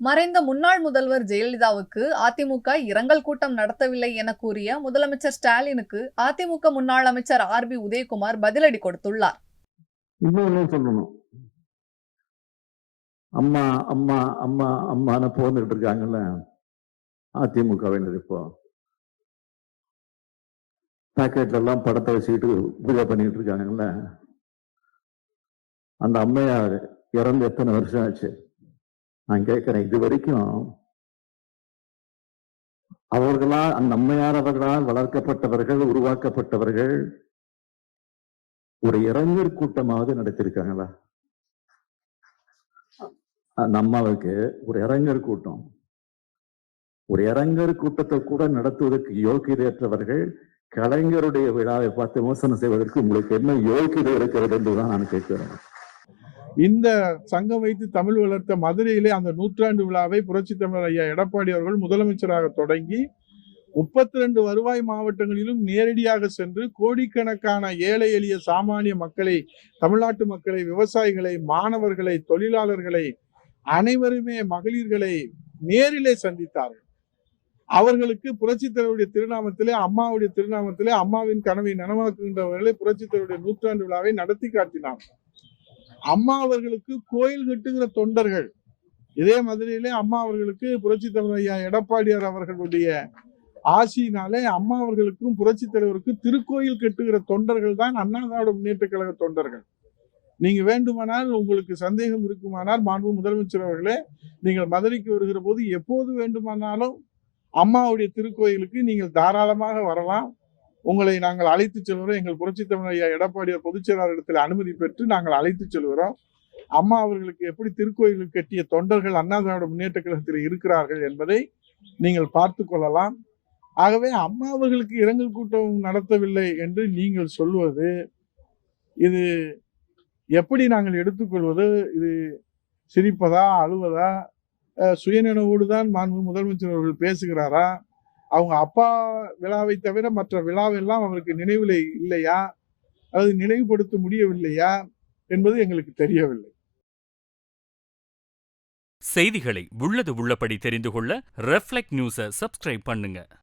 மறைந்த முன்னாள் முதல்வர் ஜெயலலிதாவுக்கு அதிமுக இரங்கல் கூட்டம் நடத்தவில்லை என கூறிய முதலமைச்சர் ஸ்டாலினுக்கு அதிமுக முன்னாள் அமைச்சர் ஆர் பி உதயகுமார் பதிலடி கொடுத்துள்ளார். சொல்லணும். அம்மா அம்மா அம்மா அம்மான போந்துகிட்டு இருக்காங்கல்ல? அதிமுகவினர் இப்போ. பேக்கெட்ல எல்லாம் படத்தை வச்சுக்கிட்டு பூஜை பண்ணிட்டு இருக்காங்கல்ல? அந்த அம்மையார் இறந்து எத்தனை வருஷம் ஆச்சு? நான் கேட்கிறேன் இது வரைக்கும் அவர்களால் அந்த அம்மையார் அவர்களால் வளர்க்கப்பட்டவர்கள் உருவாக்கப்பட்டவர்கள் ஒரு இளைஞர் கூட்டமாவது நடத்திருக்காங்களா அந்த அம்மாவுக்கு ஒரு இளைஞர் கூட்டம். ஒரு இளைஞர் கூட்டத்தை கூட நடத்துவதற்கு யோக்கியதையற்றவர்கள் கலைஞருடைய விழாவை பார்த்து விமர்சனம் செய்வதற்கு உங்களுக்கு என்ன யோகியதை இருக்கிறது என்றுதான் நான் கேட்கிறேன். இந்த சங்கம் வைத்து தமிழ் வளர்த்த மதுரையிலே அந்த நூற்றாண்டு விழாவை புரட்சி தமிழர் ஐயா எடப்பாடி அவர்கள் முதலமைச்சராக தொடங்கி முப்பத்தி ரெண்டு வருவாய் மாவட்டங்களிலும் நேரடியாக சென்று கோடிக்கணக்கான ஏழை எளிய சாமானிய மக்களை தமிழ்நாட்டு மக்களை விவசாயிகளை மாணவர்களை தொழிலாளர்களை அனைவருமே மகளிர்களை நேரிலே சந்தித்தார்கள். அவர்களுக்கு புரட்சித்தலைவருடைய திருநாமத்திலே அம்மாவுடைய திருநாமத்திலே அம்மாவின் கனவை நனவாக்குகின்றவர்களை புரட்சித்தலைவருடைய நூற்றாண்டு விழாவை நடத்தி காட்டினார்கள். அம்மா அவர்களுக்கு கோயில் கட்டுகிற தொண்டர்கள். இதே மதுரையிலே அம்மா அவர்களுக்கு புரட்சி தலைவர் ஐயா எடப்பாடியார் அவர்களுடைய ஆசியினாலே அம்மா அவர்களுக்கும் புரட்சி தலைவருக்கும் திருக்கோயில் கட்டுகிற தொண்டர்கள் தான் அண்ணா திராவிட முன்னேற்ற கழக தொண்டர்கள். நீங்க வேண்டுமானால் உங்களுக்கு சந்தேகம் இருக்குமானால் மாண்பு முதலமைச்சர் அவர்களே நீங்கள் மதுரைக்கு வருகிற போது எப்போது வேண்டுமானாலும் அம்மாவுடைய திருக்கோயிலுக்கு நீங்கள் தாராளமாக வரலாம். உங்களை நாங்கள் அழைத்து செல்கிறோம் எங்கள் புரட்சி தமிழ் ஐயா எடப்பாடியார் பொதுச் செயலாளரிடத்தில் அனுமதி பெற்று நாங்கள் அழைத்து செல்கிறோம். அம்மா அவர்களுக்கு எப்படி திருக்கோயிலுக்கு கட்டிய தொண்டர்கள் அண்ணா திராவிட முன்னேற்ற கழகத்தில் இருக்கிறார்கள் என்பதை நீங்கள் பார்த்து கொள்ளலாம். ஆகவே அம்மா அவர்களுக்கு இரங்கல் கூட்டம் நடத்தவில்லை என்று நீங்கள் சொல்வது இது எப்படி நாங்கள் எடுத்துக்கொள்வது இது சிரிப்பதா அழுவதா? சுயநினைவோடு தான் மாண்பு முதலமைச்சர் அவர்கள் பேசுகிறாரா? அவங்க அப்பா விழாவை தவிர மற்ற விழாவெல்லாம் அவருக்கு நினைவில் இல்லையா? அல்லது நினைவுபடுத்த முடியவில்லையா? என்பது எங்களுக்கு தெரியவில்லை. செய்திகளை உள்ளது உள்ளபடி தெரிந்து கொள்ள ரெஃப்ளெக்ட் நியூஸை சப்ஸ்கிரைப் பண்ணுங்க.